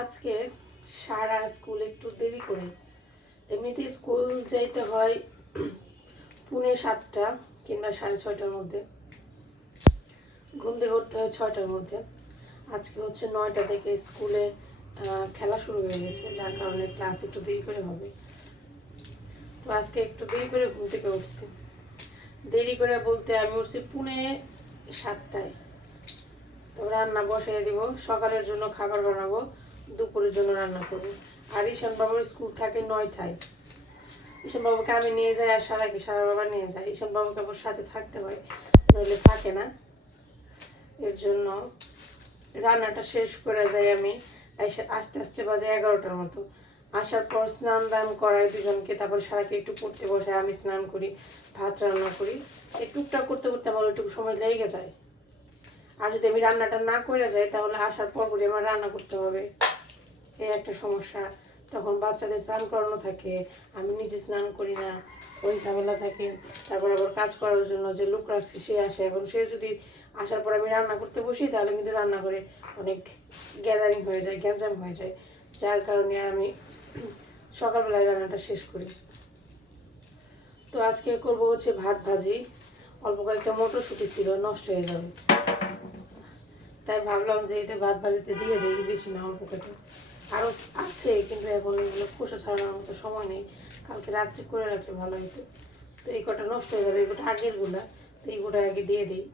আজকে সারা স্কুল একটু দেরি করে। এমনিতে স্কুল যাইতে হয় পুনে সাতটা কিংবা সাড়ে ছয়টার মধ্যে। ঘুম থেকে উঠতে হয় ছয়টার মধ্যে। আজকে হচ্ছে নয়টা থেকে স্কুলে খেলা শুরু হয়ে গেছে, যার কারণে ক্লাস একটু দেরি করে হবে। তো আজকে একটু দেরি করে ঘুম থেকে উঠছি। দেরি করে বলতে আমি উঠছি পুনে সাতটায়। তো রান্না বসিয়ে দিব, সকালের জন্য খাবার বানাবো। দুপুরের জন্য রান্না করব। আর ঈশান বাবুর স্কুল থাকে নয়টায়। ঈশান বাবুকে আমি নিয়ে যাই আর সারাকে সারা বাবা নিয়ে যায়। ঈশান বাবুকে আবার সাথে থাকতে হয়, নইলে থাকে না। এর জন্য রান্নাটা শেষ করে যাই আমি। আস্তে আস্তে বাজে এগারোটার মতো। আসার পর স্নান দান করাই দুজনকে, তারপর সারাকে একটু পড়তে বসে আমি স্নান করি, ভাত রান্না করি। এই টুকটাক করতে করতে আমার ওইটুকু সময় লেগে যায়। আর যদি আমি রান্নাটা না করে যাই, তাহলে আসার পর পরই আমার রান্না করতে হবে। এই একটা সমস্যা। তখন বাচ্চাদের স্নান করানো থাকে, আমি নিজে স্নান করি না, ওই ঝামেলা থাকে। তারপর আবার কাজ করার জন্য যে লোক রাখছি, সে আসে। এবং সে যদি আসার পর আমি রান্না করতে বসি, তাহলে কিন্তু রান্না করে অনেক গ্যাদারিং হয়ে যায়, গ্যাঞ্জাম হয়ে যায়। যার কারণে আমি সকালবেলায় রান্নাটা শেষ করি। তো আজকে করব হচ্ছে ভাত ভাজি। অল্প কয়েকটা মটরশুঁটি ছিল, নষ্ট হয়ে যাবে। তাই ভাবলাম যে এটা ভাত ভাজিতে দিয়ে দিই, বেশি না, অল্প কটা আরও আছে, কিন্তু এখন এগুলো খোসা ছাড়ানোর মতো সময় নেই। কালকে রাত্রে করে রাখলে ভালো হতো তো এই কটা নষ্ট হয়ে যাবে, এই কটা তো আগে দিয়ে দিই।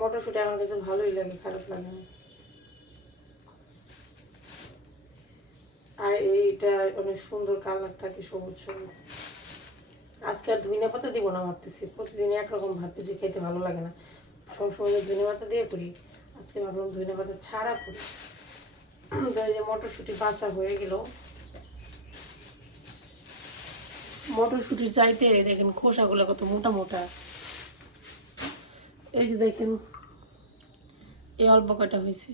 মটরশুঁটি আমার কাছে ভালোই লাগে, খারাপ লাগে আর এইটা অনেক সুন্দর কালার থাকে, সবুজ সবুজ। আজকে আর ধনিয়া পাতা দিব না ভাবতেছি, প্রতিদিন একরকম ভেজে খেতে ভালো লাগে না। সবসময় ধনিয়া পাতা দিয়ে করি, আজকে ভাবলাম ধনিয়া পাতা ছাড়া করি। মটরশুঁটি বাঁচা হয়ে গেল। মটরশুঁটির চাইতে দেখেন খোসাগুলো কত মোটা মোটা। এই যে দেখেন, এই অল্প কটা হয়েছে।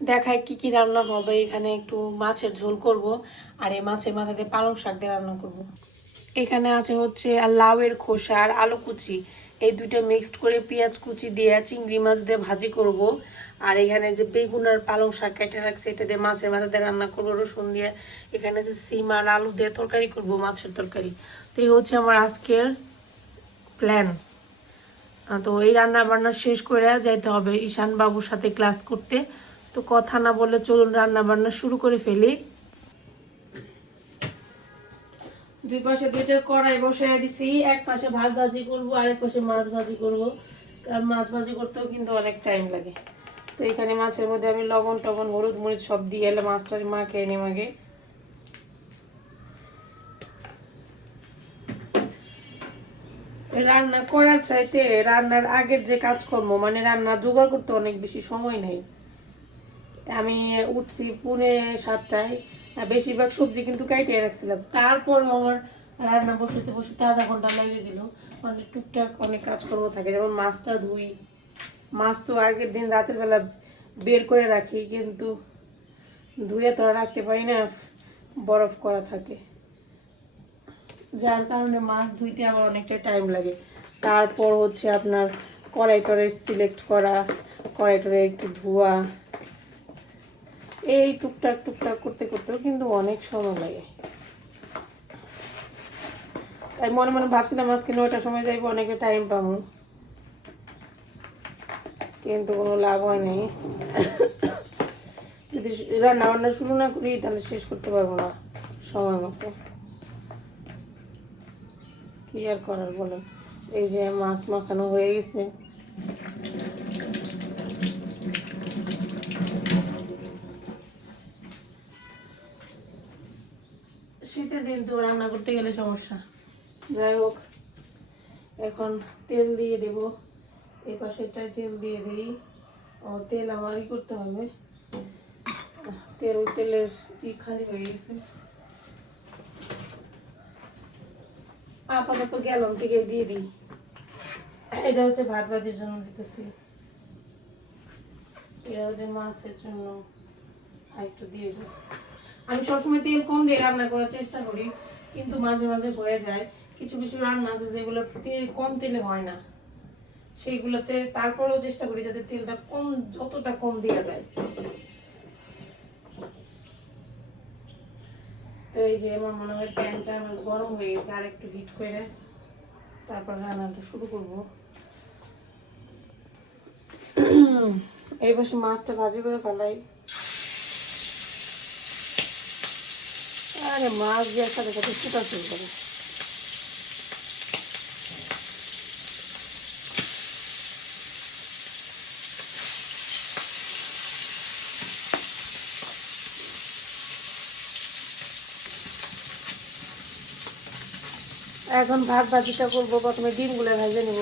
দেখায় কি কি রান্না হবে, এখানে একটু মাছের ঝোল করব আর এই মাছের মাথাতে পালং শাক দিয়ে রান্না করব। এখানে আছে হচ্ছে আর লাউয়ের খোসা আর আলু কুচি এই দুইটা মিক্সড করে পেঁয়াজ কুচি দিয়ে, চিংড়ি মাছ দিয়ে ভাজি করব। আর এখানে যে বেগুন আর পালং শাক কেটে রাখছে, এটা দিয়ে মাছের মাথা দিয়ে রান্না করব, রসুন দিয়ে। এখানে যে সিম আর আলু দিয়ে তরকারি করব, মাছের তরকারি। তো এই হচ্ছে আমার আজকের প্ল্যান তো এই রান্না বান্না শেষ করে যাইতে হবে ঈশান বাবুর সাথে ক্লাস করতে। তো কথা না বলে চলুন রান্না বান্না শুরু করে ফেলি। দুই পাশে দুইটা কড়াই বসাই দিছি, এক পাশে ভাত ভাজি করব আর এক পাশে মাছ ভাজি করব। কারণ মাছ ভাজি করতেও কিন্তু অনেক টাইম লাগে। তো এখানে মাছের মধ্যে আমি লবণ টবণ, হলুদ মরিচ সব দিয়ে এলে মাছটার মা খেয়ে নেম আগে। রান্না করার চাইতে রান্নার আগের যে কাজকর্ম মানে রান্না জোগাড় করতে অনেক বেশি সময় নেই আমি উঠছি পুনে সাতটায়। বেশিরভাগ সবজি কিন্তু কাটিয়ে রাখছিলাম। তারপর আমার রান্না বসতে বসতে আধা ঘণ্টা লেগে গেল। মানে টুকটাক অনেক কাজকর্ম থাকে, যেমন মাছটা ধুই। মাছ তো আগের দিন রাতের বেলা বের করে রাখি, কিন্তু ধুয়ে তো রাখতে পারি না বরফ করা থাকে। যার কারণে মাছ ধুইতে আমার অনেকটা টাইম লাগে। তারপর হচ্ছে আপনার কড়াই টড়াই সিলেক্ট করা, কড়াই টড়াই একটু ধোয়া এই টুকটাক টুকটাক করতে, করতেও কিন্তু অনেক সময় লাগে। তাই মনে মনে ভাবছিলাম আজকে নয়টার সময় যাইবো, অনেকে টাইম পাবো। কিন্তু কোনো লাভ হয় যদি রান্না বান্না শুরু না করি, তাহলে শেষ করতে পারব না সময় মতো। কি আর করার বলেন? এই যে মাছ মাখানো হয়ে গেছে। শীতের দিন তো রান্না করতে গেলে সমস্যা। যাই হোক, এখন তেল দিয়ে দেব। এই পাশেরটায় তেল দিয়ে দিই। ও, তেল আমারই করতে হবে। তেল, তেলের ই খালি হয়ে গেছে। আপাতত গেলাম থেকে দিয়ে দিই। এটা হচ্ছে ভাত ভাজির জন্য দিতেছি। এটা হচ্ছে মাছের জন্য। একটু দিয়ে দিই। আমি সবসময় তেল কম দিয়ে রান্না করার চেষ্টা করি, কিন্তু মাঝে মাঝে হয়ে যায়। কিছু কিছু রান্না আছে যেগুলো কম তেলে হয় না। সেইগুলোতে তারপরেও চেষ্টা করি যাতে তেলটা কম, যতটা কম দেওয়া যায়। তো এই যে আমার মনে হয় প্যানটা আমার গরম হয়ে গেছে, আর একটু হিট করে তারপর রান্নাটা শুরু করব। এই বসে মাছটা ভাজি করে ফেলাই। আরে মাছ দিয়ে সাথে সাথে ফুটা শুরু করে। এখন ভাত ভাজিটা করব, প্রথমে ডিমগুলো ভেজে নেব।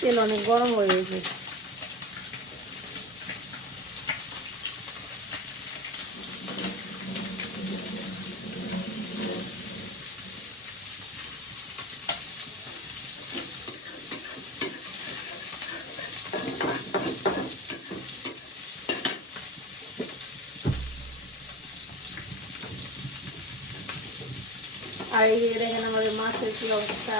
তেল অনেক গরম হয়ে গেছে আর এই যে দেখেন আমাদের মাছের কি অবস্থা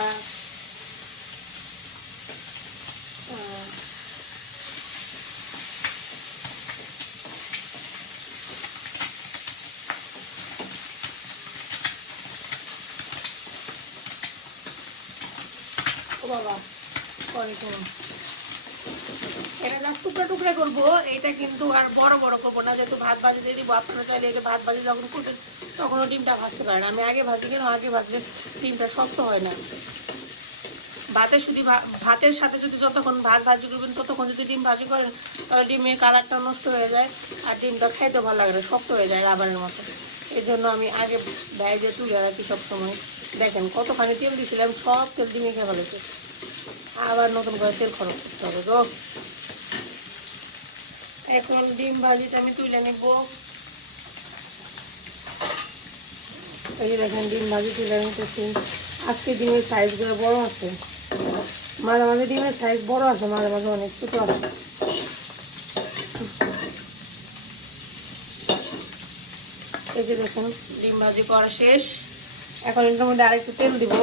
ও বাবা অনেক এটা টুকরা টুকরা করব, এটা কিন্তু আর বড় বড় করব না, যেহেতু ভাত দিব চাইলে ভাত যখন ডিমটা ভাজতে আমি আগে ভাজি কেন? আগে ভাজলে ডিমটা শক্ত হয় না। ভাতের শুধু ভাতের সাথে যদি যতক্ষণ ভাত ভাজি করবেন, ততক্ষণ যদি ডিম ভাজি করেন, তাহলে ডিমের কালারটা নষ্ট হয়ে যায় আর ডিমটা খাইতে ভালো লাগে না, শক্ত হয়ে যায় রাবারের মতো। এই জন্য আমি আগে ভেজে তুলে রাখি সবসময়। দেখেন কতখানি তেল দিয়েছিলাম, সব তেল ডিমে খেয়ে ফেলেছে। আবার নতুন করে তেল খরচ করতে হবে গো। এখন ডিম ভাজিটা আমি তুলে নেব। যে দেখেন ডিম ভাজি তুলে নিতেছি আজকে ডিমের সাইজগুলো বড় আছে। মাঝে মাঝে ডিমের সাইজ বড় আছে মাঝে মাঝে অনেক ছোটো আছে। এই যে দেখুন ডিম ভাজি করা শেষ। এখন এটার মধ্যে আরেকটু তেল দিব।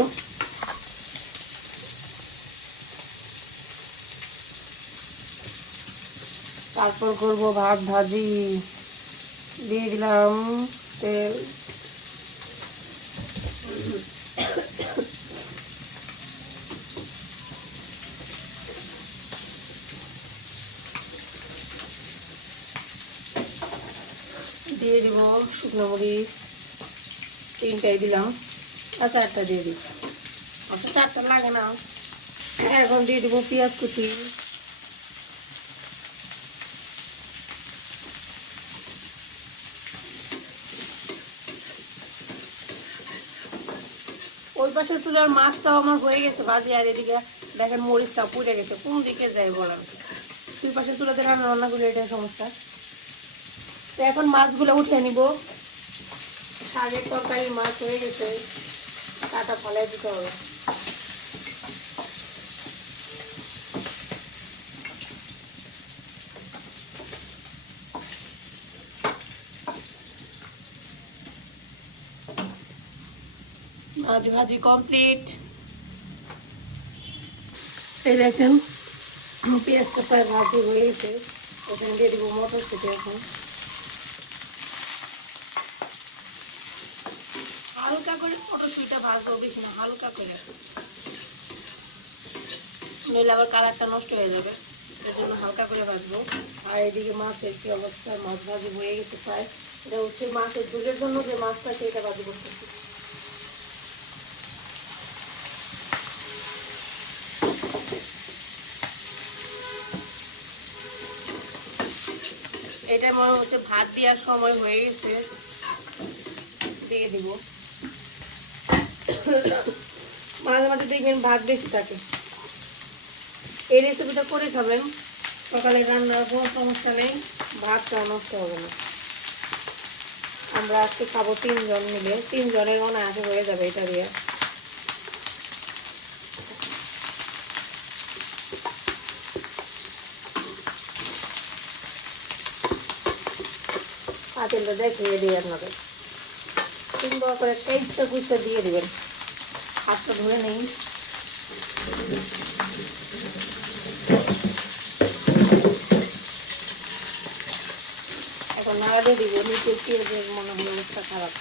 তারপর করব ভাত ভাজি। দিয়ে দিলাম তেল। দিয়ে দিব শুকনো মরিচ। তিনটাই দিলাম। আর চারটা দিয়ে দিই আচ্ছা চারটা লাগে না এখন দিয়ে দিব পেঁয়াজ কুচি। ওই পাশের চুলার মাছটাও আমার হয়ে গেছে ভাজি আর এদিকে দেখেন মরিচটা পুড়ে গেছে। কোন দিকে যাই বলার দুই পাশের চুলাতে রান্না রান্না করে এটাই সমস্যা। তো এখন মাছগুলো উঠে নিব। শাকের তরকারি মাছ হয়ে গেছে। কাটা ফলাই দিতে হবে। মাছ ভাজি কমপ্লিট। এই দেখেন, পেঁয়াজটা প্রায় ভাজি হয়ে গেছে। ওখানে দিয়ে দিব মটরশুঁটি এখন হালকা ভাজবো বেশি না, হালকা করে। নইলে আবার কালারটা নষ্ট হয়ে যাবে হালকা করে ভাজবো। আর এদিকে মাছের কি অবস্থা? মাছ ভাজি হয়ে গেছে প্রায়। এটা হচ্ছে মাছের দুধের জন্য যে মাছটা এটা মনে হচ্ছে ভাত দেওয়ার সময় হয়ে গেছে। দিয়ে দিব। মাঝে মাঝে দেখবেন ভাত বেশি থাকে। এই রেসিপিটা করে খাবেন। সকালে রান্নার কোনো সমস্যা নেই, ভাতটা নষ্ট হবে না। আমরা আজকে খাব তিনজন মিলে। তিনজনের অনায়াসে হয়ে যাবে এটা দিয়ে। পাতিলটা দেখিয়ে দিই আপনাদের। সুন্দর করে কেটটা কুচটা দিয়ে দিবেন। হাতটা ধরে নেই। এখন নাড়াতে দিব, নিচে পেঁয়াজের মনে হয় অবস্থা খারাপ।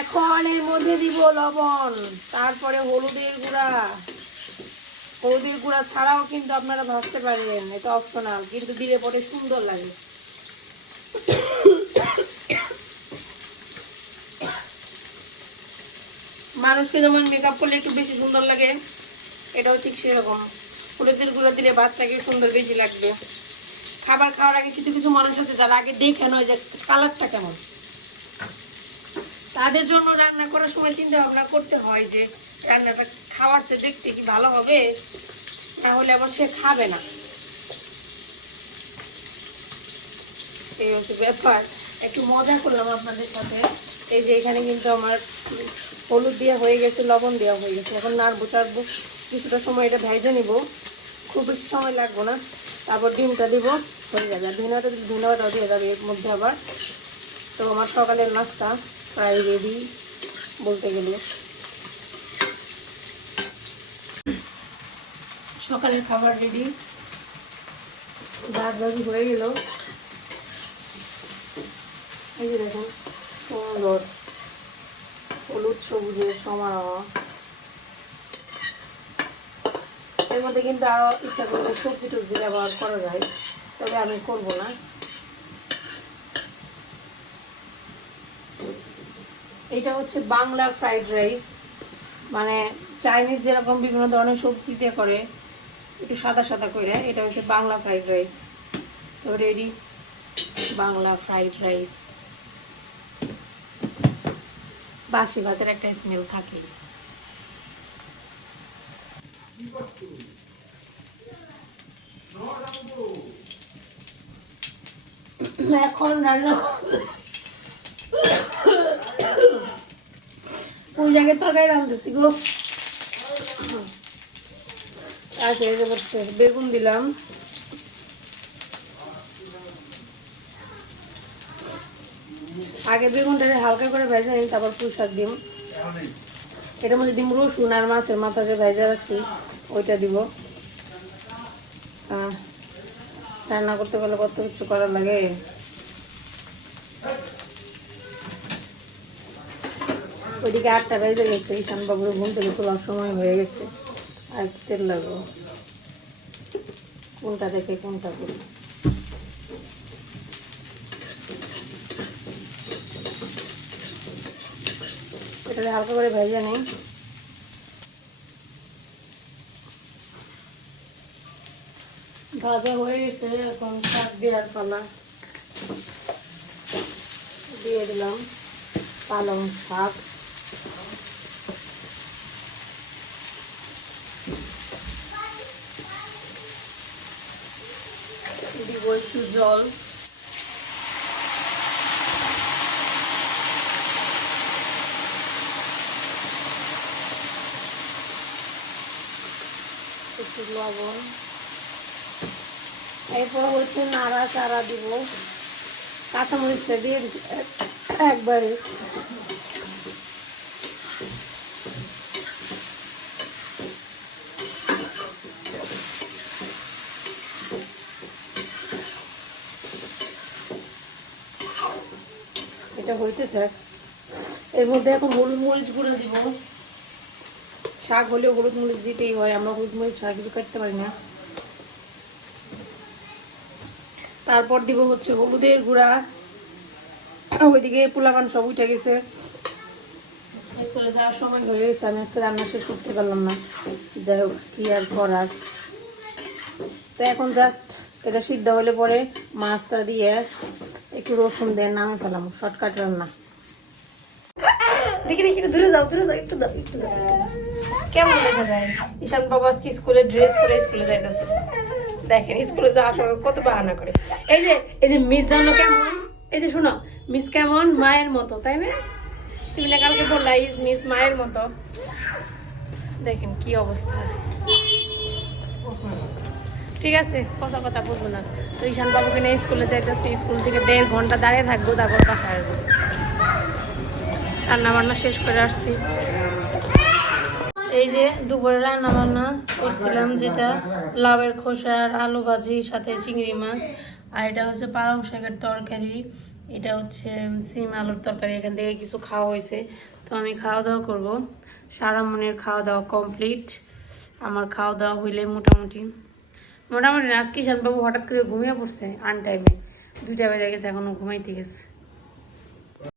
এখন এর মধ্যে দিব লবণ, তারপরে হলুদের গুঁড়া। হলুদের গুঁড়া ছাড়াও কিন্তু আপনারা ভাজতে পারেন এটা অপশনাল কিন্তু দিলে পরে সুন্দর লাগে। মানুষকে যেমন মেকআপ করলে একটু বেশি সুন্দর লাগে, এটাও ঠিক সেরকম। হলুদের গুঁড়ো দিলে বাচ্চাকে সুন্দর বেশি লাগবে। খাবার খাওয়ার আগে কিছু কিছু মানুষ আছে যারা আগে দেখে নয় যে কালারটা কেমন। তাদের জন্য রান্না করার সময় চিন্তা ভাবনা করতে হয় যে রান্নাটা খাওয়ার চেয়ে দেখতে কি ভালো হবে তাহলে আবার সে খাবে না। এই হচ্ছে ব্যাপার। একটু মজা করলাম আপনাদের সাথে। এই যে এখানে কিন্তু আমার হলুদ দেওয়া হয়ে গেছে, লবণ দেওয়া হয়ে গেছে। এখন নাড়বো, চাড়বো। কিছুটা সময় এটা ভেজে নিব। খুব বেশি সময় লাগবে না। তারপর ডিমটা দিব। হয়ে যাবে। আর ধনেটা ধনেটাও দিয়ে যাবে এর মধ্যে আবার। তো আমার সকালের নাস্তা প্রায় রেডি বলতে গেলে। সকালের খাবার রেডি দাঁত ভাজি হয়ে গেল। এই যে দেখুন সুন্দর হলুদ, সবুজের সমারোহ। এর মধ্যে কিন্তু আরও ইচ্ছা করলে সবজি টবজি ব্যবহার করা যায়, তবে আমি করব না। এটা হচ্ছে বাংলা ফ্রাইড রাইস। মানে চাইনিজ যেরকম বিভিন্ন ধরনের সবজি দিয়ে করে, একটু সাদা সাদা করে এটা হচ্ছে বাংলা ফ্রাইড রাইস। তো রেডি বাংলা ফ্রাইড রাইস। বাসি ভাতের একটা স্মেল থাকে। এখন রান্না করতে পূজাকে তরকারি রাঁধতেছি গো। আচ্ছা বেগুন দিলাম। আগে বেগুনটা হালকা করে ভেজে নিই তারপর পুঁই শাক দিম এটার মধ্যে দিম রসুন আর মাছের মাথা যে ভেজা রাখছি, ওইটা দিব। রান্না করতে গেলে কত কিছু করার লাগে? ওইদিকে আটটা বেজে গেছে, ঈশান বাবুর ঘুম থেকে তোলার সময় হয়ে গেছে। আর তেল লাগবো? কোনটা দেখে কোনটা করি? এটা হালকা করে ভেজে নিই। ভাজা হয়ে গেছে, এখন শাক দেওয়ার পালা। দিয়ে দিলাম পালং শাক। দিব একটু জল। একটু লবণ। এরপর হচ্ছে নাড়া চাড়া দিব। কাঁচামরিচটা দিয়ে একবারে। এটা হইতে থাক এর মধ্যে এখন হলুদ মরিচ গুঁড়ো দিব। শাক হলেও হলুদ মরিচ দিতেই হয়, আমরা হলুদ মরিচ ছাড়া কিছু কাটতে পারি না। তারপর দিব হচ্ছে হলুদের গুঁড়া। ওইদিকে পোলাপান সব উঠে গেছে। স্কুলে যাওয়ার সময় হয়ে গেছে, আমি আজকে রান্না শেষ করতে পারলাম না। যাই হোক, কি আর করার। তো এখন জাস্ট এটা সিদ্ধ হলে পরে মাছটা দিয়ে একটু রসুন দিয়ে নামে ফেলাম শর্টকাট রান্না। দেখি দেখি দূরে যাও দূরে যাও, একটু একটু দাও। কেমন দেখা যায়? ঈশান বাবা আজকে স্কুলে ড্রেস পরে স্কুলে যাইতেছে। দেখেন, স্কুলে যাওয়ার সময় কত বাহানা করে। এই যে এই যে মিস জানো কেমন? এই যে শোনো, মিস কেমন? মায়ের মতো, তাই না? তুমি না কালকে বললা ইস মিস মায়ের মতো। দেখেন কি অবস্থা। ঠিক আছে, কথা কথা বলব না। তো ঈশান বাবুকে নিয়ে স্কুলে যাইতেছি, স্কুল থেকে দেড় ঘণ্টা দাঁড়িয়ে থাকব, তারপর বাসায় আসব। রান্না বান্না শেষ করে আসছি। এই যে দুপুরে রান্না বান্না করছিলাম, যেটা লাভের খোসা আর আলু ভাজি, সাথে চিংড়ি মাছ, আর এটা হচ্ছে পালং শাকের তরকারি। এটা হচ্ছে সিম আলুর তরকারি, এখান থেকে কিছু খাওয়া হয়েছে। তো আমি খাওয়া দাওয়া করব। সারা মনের খাওয়া দাওয়া কমপ্লিট। আমার খাওয়া দাওয়া হইলে মোটামুটি। মোটামুটি আজকে শান্তবাবু হঠাৎ করে ঘুমিয়ে পড়ছে আন টাইমে দুইটা বেজে গেছে, এখনও ঘুমাইতে গেছে।